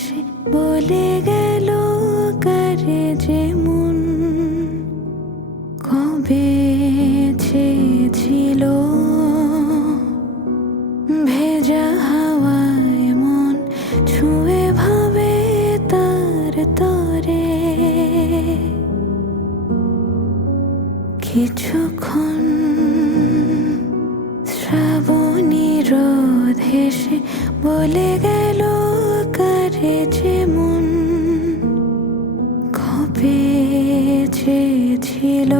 হেসে বলে গেল কারে যে মন কবে চেয়েছিল ভেজা হাওয়ায় মন ছুঁয়ে ভাবে তার তরে কিছুক্ষণ শ্রাবণী রোদ হেসে বলে গেল কারে যে মন কবে চেয়েছিল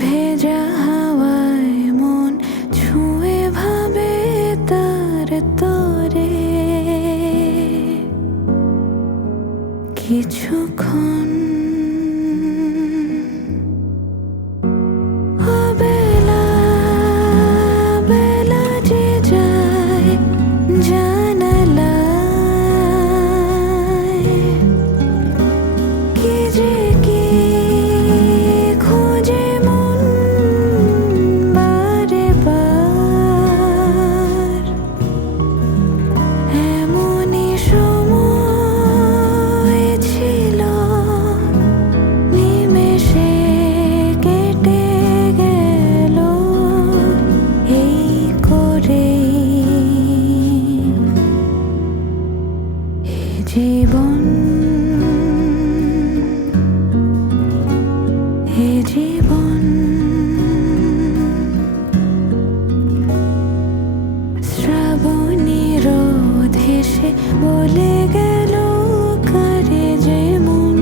ভেজা হাওয়ায় মন ছুঁয়ে ভাবে তার তরে কিছুক্ষণ জীবন হে জীবন শ্রাবণী রোদ হেসে বলে গেল কারে যে মন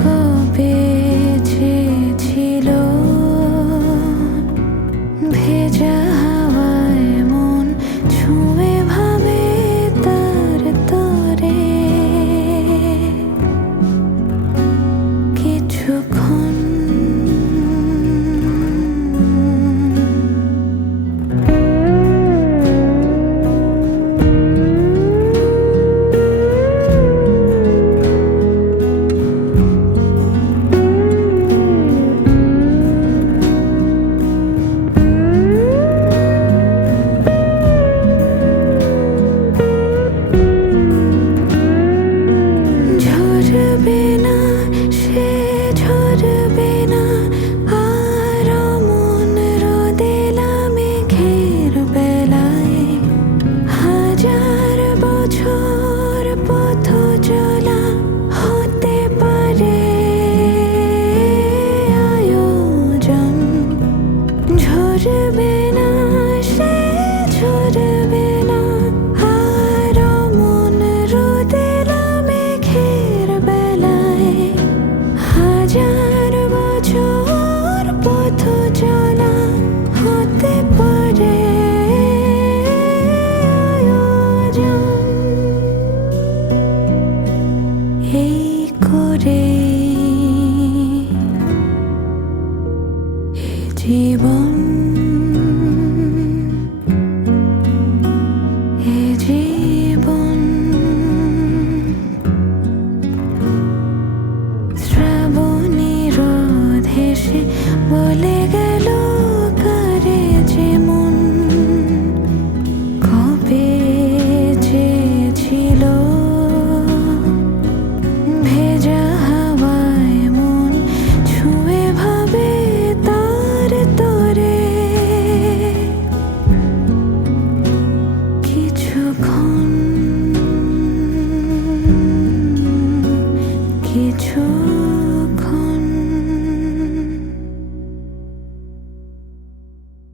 কবে চেয়েছিল ভেজা হাওয়ায় মন ছুঁয়ে ভাবে তার তরে কিছুক্ষণ জীবন হে জীবন শ্রাবণী রোদ হেসে বলে গেল কারে যে মন কবে চেয়েছিল ভেজা হাওয়ায় মন ছুঁয়ে ভাবে তার তরে কিছুক্ষণ কিছু